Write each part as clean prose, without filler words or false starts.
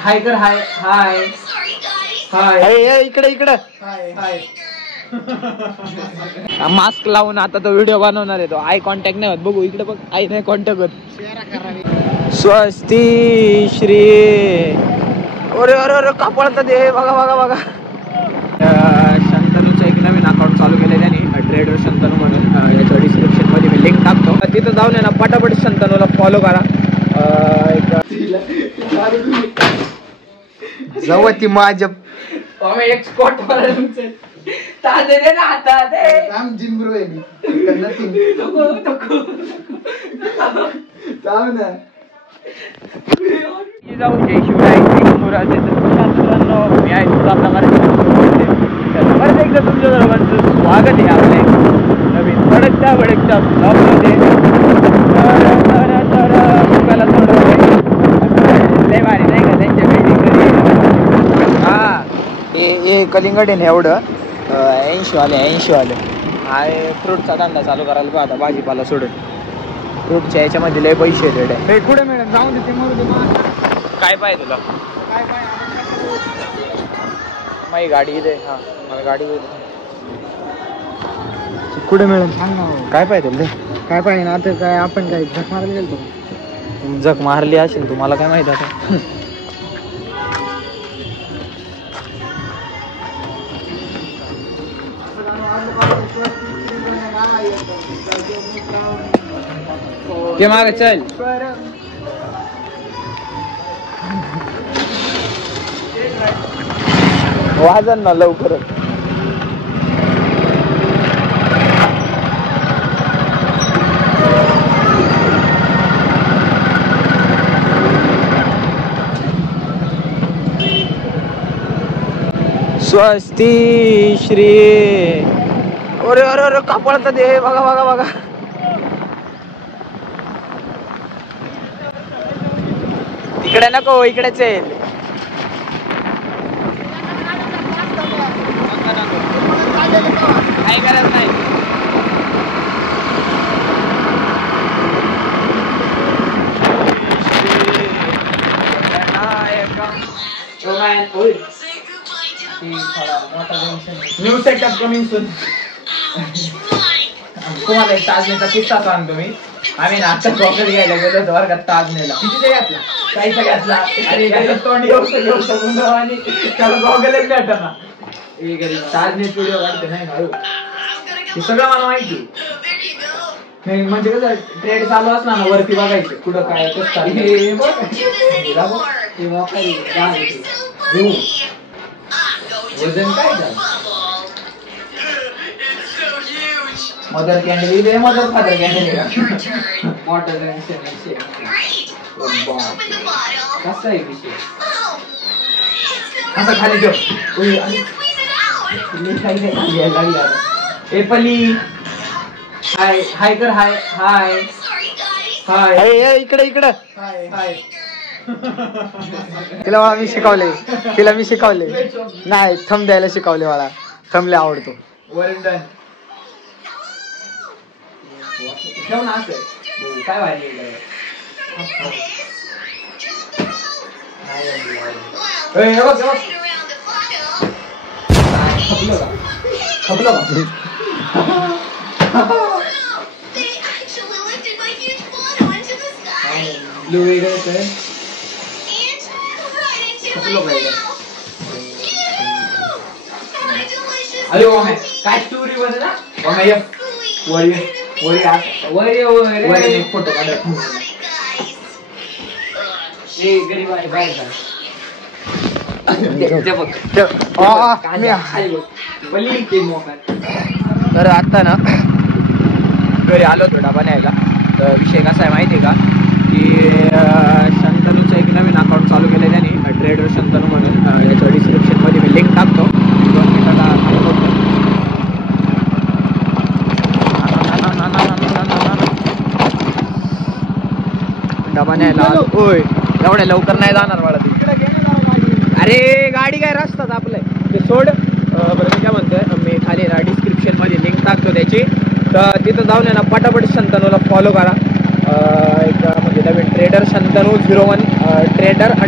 हाय कर हाय हाय हाय इकडे इकडे हाय हाय. मास्क लावून आता तो व्हिडिओ बनवणार आहे. तो आय कॉन्टॅक्ट नाही होत. बघू इकडे बघ. आई नाही कॉन्टॅक्ट होत. स्वस्ती श्री. अरे अरे अरे कापळत दे. बघा बघा बघा. शंतनूचं एक नवीन अकाउंट चालू केलं त्याने, ट्रेडर शंतनू म्हणून. याच्या डिस्क्रिप्शन मध्ये मी लिंक टाकतो. तिथं जाऊन आहे ना पटापट शंतनूला फॉलो करा. जाऊ ती माझ्या एक्सपोर्ट ताजे दे ना आता दे. काम जिंबरू आहे मी. जाऊ ना. जाऊ जय शिवराय मी आहे तुझा परत एकदा तुमच्या सर्वांचं स्वागत आहे आपल्या नवीन भडकता भडकता ब्लॉगमध्ये. मुलाला थोडं लय भारी नाही का त्यांच्या बिल्डिंग. हा हे कलिंगड आहे ना एवढं 80 वाले आहे. फ्रूटचा धंदा चालू करायला पाहता भाजीपाला सोडून. फ्रूटच्या याच्यामध्ये लय पैसे देते. कुठे मिळेल जाऊन दे. ते मरू काय पाहिजे तुला? माझी गाडी इथे. हा मला गाडी कुठे मिळेल सांग ना. काय पाहिजे तुला? काय पाहिजे ना आता? काय आपण काय झक मारायला गेलो? जग मारली असेल तुम्हाला काय माहित आता. ते माग चल. वाजन ना लवकर. स्वस्ती श्री. अरे अरे अरे कापळत दे. बघा बघा बघा. तिकडे नको इकडेच आहे. काय गरज नाही. New setup coming soon. तुम्हाला एक ताजनेचा किस्सा सांगतो मी. आम्ही ना आता गॉगल घ्यायला गेलो होतो वर्गात ताजनेला. किती ते घातला? काहीचा घातला. आणि तोंड येऊ शकून आणि त्याला गॉगलच भेटना. ताजने व्हिडिओ काढते नाही ना. हे सगळं मला माहिती. म्हणजे कसं ट्रेड चालू असला ना वरती बघायचं कुठं काय कसं. वजन काय झालं? मदर कॅन्डल इथे. मदर फादर कॅन्डल कसा आहे विषय. असा खाली ठेव. ए पली हाय हाय कर हाय हाय हाय. इकडे इकडे. हाय हाय. तिला मी शिकवले. नाही थंब द्यायला शिकवले मला. थंबले आवडतो. वरडन ठेव ना असं. काय भारी खपलं का? ब्लू वेगळं अरे ओमे काय स्टोरी बन ना. ओमे ये वरी फोटो काढ. ए गरीब आहे बाहेर जा. तर आता ना घरी आलो होतो डबा न्यायला. तर विषय कसा आहे माहिती आहे का की शंतनूचं एक नवीन अकाउंट चालू केलं त्याने, ट्रेडर शंतनू म्हणून. याच्या डिस्क्रिप्शन मध्ये मी लिंक टाकतो. 2 मिनिटाला डबा न्यायला. होय एवढ्या लवकर नाही जाणार मला. अरे गाडी काय रस्तात आपलं ते सोड. बरं मी काय म्हणतोय, मी खाली ना डिस्क्रिप्शन मध्ये लिंक टाकतो त्याची. तर तिथं जाऊन आहे ना पटापट शंतनूला फॉलो करा. एक म्हणजे नवीन ट्रेडर शंतनू 01 ट्रेडर _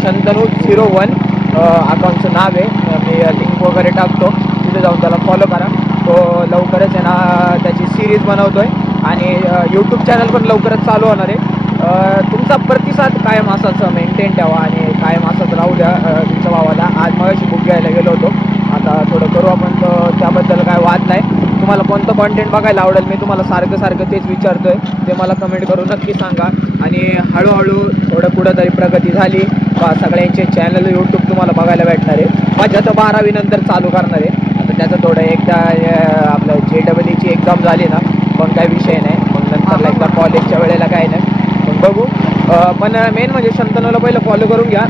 शंतनू 01 अकाउंटचं नाव आहे. मी लिंक वगैरे टाकतो, तिथे जाऊन त्याला फॉलो करा. तो लवकरच आहे ना त्याची सिरीज बनवतोय आणि यूट्यूब चॅनल पण लवकरच चालू होणार आहे. तुमचा प्रतिसाद कायम असाच मेंटेन ठेवा आणि कायम असाच राहू द्या तुमच्या भावाला. आज मगाशी बुक घ्यायला गेलो होतो, आता थोडं करू आपण, त्याबद्दल काय वाद नाही. तुम्हाला कोणतं कॉन्टेंट बघायला आवडेल मी तुम्हाला सारखं तेच विचारतोय, ते मला कमेंट करून नक्की सांगा. आणि हळूहळू थोडं कुठं तरी प्रगती झाली का सगळ्यांचे चॅनल यूट्यूब तुम्हाला बघायला भेटणार आहे. माझ्या तर 12वी नंतर चालू करणार आहे. आता त्याचं थोडं एकदा आपलं JEEची एक्झाम झाली ना पण काही विषय नाही, मग नंतर एकदा कॉलेजच्या वेळेला काय नाही मग बघू. पण मेन म्हणजे शंतनूला पहिलं फॉलो करून घ्या.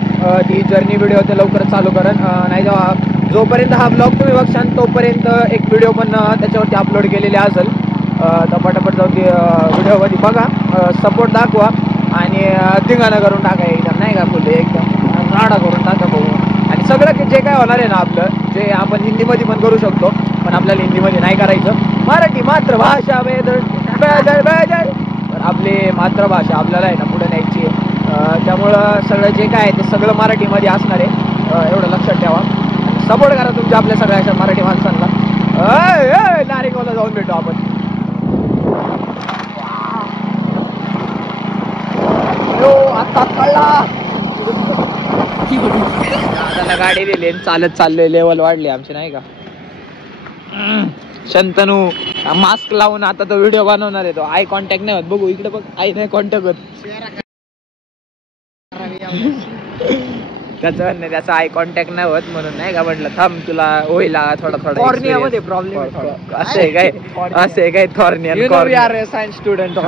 ती जर्नी व्हिडिओ ते लवकरच चालू करेन. नाही जेव्हा जोपर्यंत हा ब्लॉग तुम्ही बघशाल तोपर्यंत एक व्हिडिओ पण त्याच्यावरती अपलोड केलेले असेल. तर पटापट जाऊन ती व्हिडिओमध्ये बघा, सपोर्ट दाखवा आणि धिंगाणा करून टाका एकदम, नाही का फुले एकदम राडा करून टाका बघू. आणि सगळं जे काय होणार आहे ना आपलं, जे आपण हिंदीमध्ये पण करू शकतो पण आपल्याला हिंदीमध्ये नाही करायचं. मराठी मातृभाषा तर आपली मातृभाषा आपल्याला आहे ना पुढे न्यायची आहे. त्यामुळं सगळं जे काय आहे ते सगळं मराठीमध्ये असणार आहे, एवढं लक्षात ठेवा. सपोर्ट करा तुमच्या आपल्या सगळ्या अशा मराठी माणसांना. नारिकोला जाऊन भेटू आपण. आता कळला दादाला गाडी दिली चालत चाललोय, लेवल वाढली आमची नाही का. शंतनू मास्क लावून आता तो व्हिडिओ बनवणार आहे. तो आय कॉन्टॅक्ट नाही होत, बघू इकडे बघ, आय नाही कॉन्टॅक्ट होत. त्याचं म्हणणं त्याचा आय कॉन्टॅक्ट नाही होत म्हणून नाही का म्हटलं थांब तुला होईल थोडा कॉर्नियामध्ये प्रॉब्लेम असं आहे काय, असं आहे काय कॉर्निया सायन्स स्टुडंट.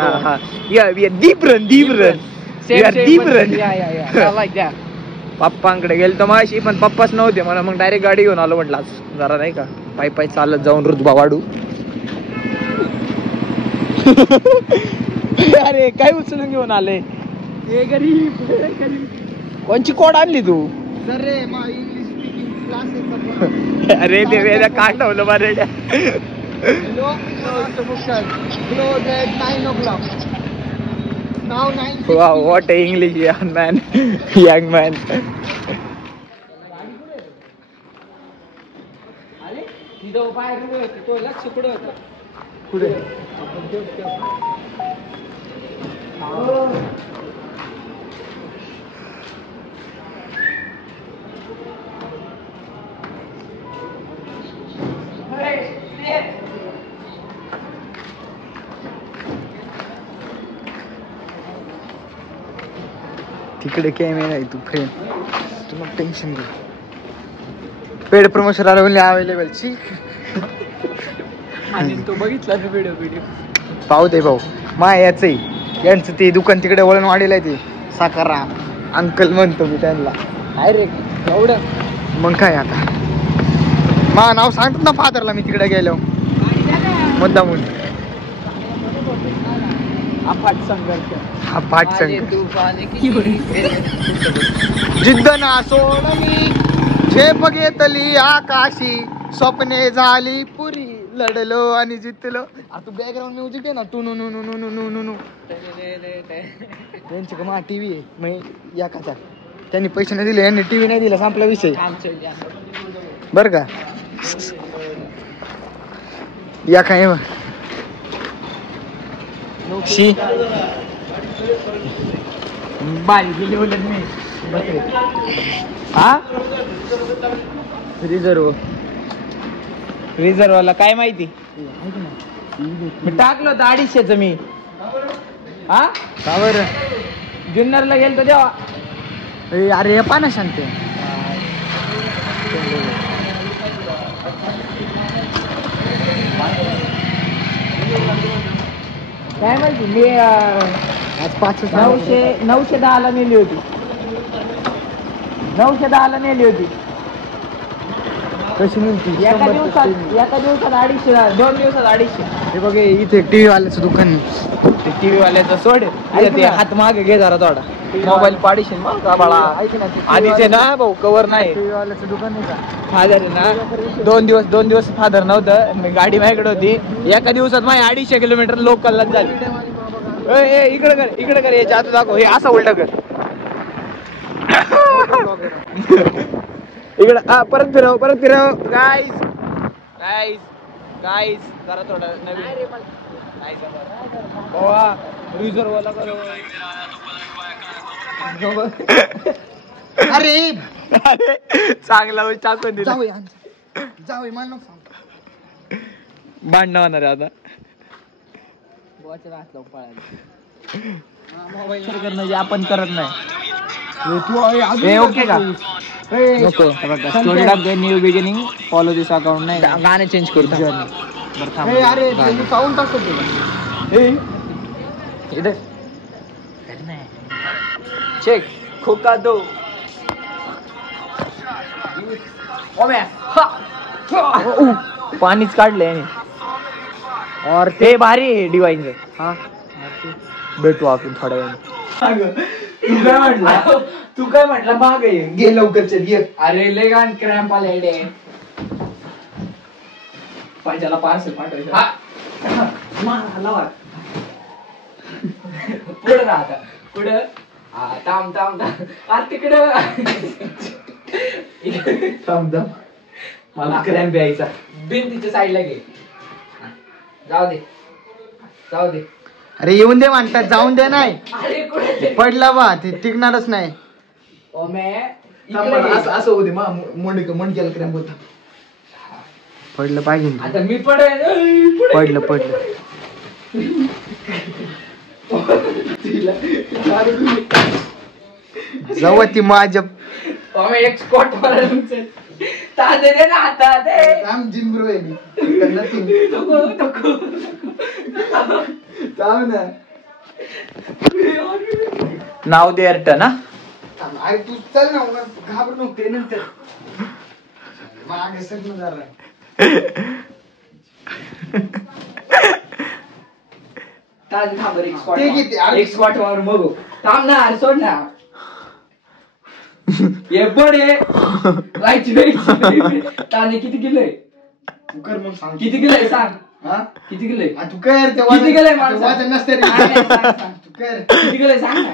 पप्पांकडे गेलतो माशी पण पप्पाच नव्हते मला, मग डायरेक्ट गाडी घेऊन आलो. म्हटलं जरा नाही का पायी चालत जाऊन रुतबा वाढू. अरे काय उचलून घेऊन आले कोणची कोड आणली तू? अरे ते वेळेला काय ठेवलं बरं. Wow, what a English young man. कुठे तिकडे कॅमेरा आहे, तू फ्रेम तुला टेन्शन घे. पेड प्रमोशन आलं अवेलेबल. आणि तो बघितला व्हिडिओ पाहू दे भाऊ मा याच यांचं ते दुकान तिकडे वळण वाढेल आहे ते साकारा अंकल म्हणतो मी त्यांना. रे एवढं मग काय आता मा नाव सांगतात ना फादरला मी तिकडे गेलो मुद्दामून. अफाट संघर्ष जिद्द ना सोडली झेप घेतली आकाशी स्वप्ने झाली पुरी लढलो आणि जितलो. तू बॅकग्राऊंड म्युझिक दे ना तू नु नु नु नु नु नु नु नु. त्यांची का टीव्ही आहे मग या का त्यांनी पैसे नाही दिले, यांनी टीव्ही नाही दिला, संपला विषय बर का. या काय शी बारी गेली बोलत मी हा रिझर्वला काय माहिती मी टाकलं होतं 250चं मी. हा का बरं जुन्नरला गेलतो तेव्हा. अरे पाना शांत काय माहिती मी आज 910ला नेली होती. 910ला नेली होती. कशी मिळती एका दिवसात 250, 2 दिवसात 250. हे बघ इथे टीव्ही वाल्याचं दुकान. टीव्ही वाल्याचं सोड, ते हात मागे घे जरा थोडा, मोबाईल पाडीशील बाळा. आधीचे ना भाऊ कवर नाही. टीव्ही वाल्याचं दुकान नाही का फादर ना 2 दिवस फादर नव्हतं, गाडी माझ्याकडे होती. एका दिवसात माझी 250 किलोमीटर लोकलला झाली. इकडे कर हे जादू दाखव हे असं उलट कर इकडे परत फिरव गाईस जरा थोडं नवीन रिझर्वला अरे चांगला टाकून दिला जाऊ मान भांडणं होणार आहे आता मोबाईल करण्याचे आपण करत नाही ओके का नको स्टोरी टाक न्यू बिगिनिंग फॉलो दिस अकाउंट नाही गाणे चेंज करतो अरे साऊंड टाकतो इधर चेक खोका दो पाणीच काढलंय और ते भारी आहे डिवाइन हा भेटू आपण थोड्या वेळाने तू काय म्हटलं माग आहे घे लवकर चल ये अरे ले गाण क्रॅम्प आले डे पाहिजेला पार्सल पाठवायचं पुढे राहता पुढं थांब अरे तिकडं थांब मला क्रॅम्प यायचा भिंतीच्या साईडला घे जाऊ दे अरे येऊन दे म्हणतात जाऊन दे नाही अरे कुठे पडला बा ते टिकणारच नाही असं होते मुंडक्याला क्रॅम्प होता पडलं पाहिजे आता मी पडेल पडलं जाऊ ती माझ्या एक स्कॉट मारायला ताजे दे ना आता दे जिंबरू आहे ना नाव दे अर्टन हा अरे तू चल ना घाबरू नको ते नंतर मागे सगळं जरा ताजे थांब एक स्कॉट ते किती? अरे- एक स्कॉट मारून बघू थांब ना अरे सोड ना ये बडे ताने किती किलोय तू कर मग सांग किती किलोय सांग हा किती किलोय तू कर ते किती केलंय माणसं? वाचन नसते रे. नाही, सांग, सांग. तू कर किती किलोय सांग ना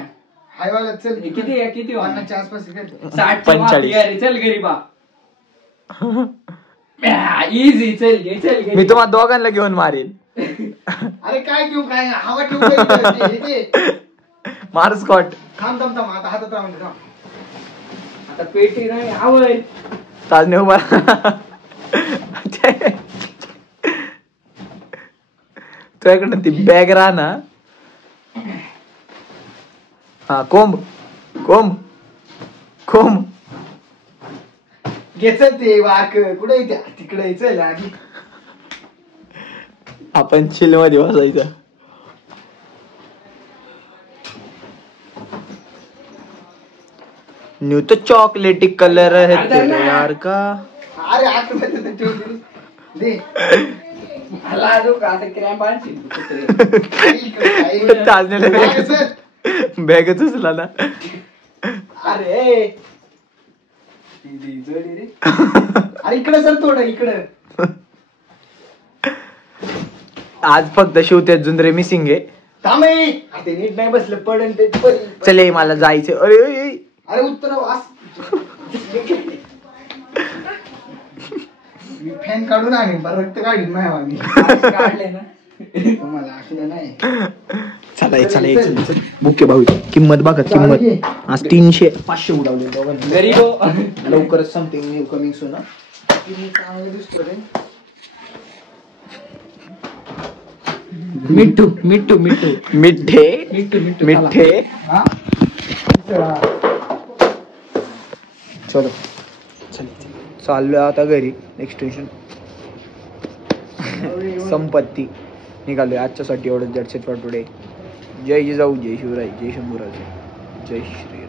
हायवाला चल किती आहे, किती होणार? 50 आसपास आहे कर 60 45. चल गरीबा इझी चल मी तुम्हाला दोघांना घेऊन मारेल अरे काय घेऊ काय हवा ठेवू मार स्कॉट थांब आता हातात राहून थांब आता पेटी नाही आवय ताजने उभा तुझ्याकडनं ती बॅग राहा ना हा कोंब घेच ते वाक कुठे तिकडे चल आधी आपण चिल मध्ये बसायचं न्यू तो चॉकलेटी कलर है तेरे यार का अरे आठवत ठेवते दे मला जो का आता क्रॅम्प आणशील ताजनेला बॅगच उचला ना अरे अरे इकडे सर थोडं इकडं आज फक्त शिवते जुंदरे मिसिंग आहे थांबे ते नीट नाही बसलं पडन ते चले मला जायचं अरे अरे उत्तर मी फॅन काढून आणि बरं रक्त काढीन नाही आम्ही काढले ना तुम्हाला आखलं नाही चला बुके भाऊ किंमत बघा किंमत आज 300-500 उडवले दोघांनी गरीब लवकरच समथिंग न्यू कमिंग सून चांगलं दिसतो रे मिठ्ठू मिठ्ठे हा चलो चाललोय आता घरी एक्सटेन्शन संपत्ती निघालोय आजच्यासाठी एवढं दॅट्स इट फॉर टुडे जय जिजाऊ जय शिवराय जय शंभूराज जय श्री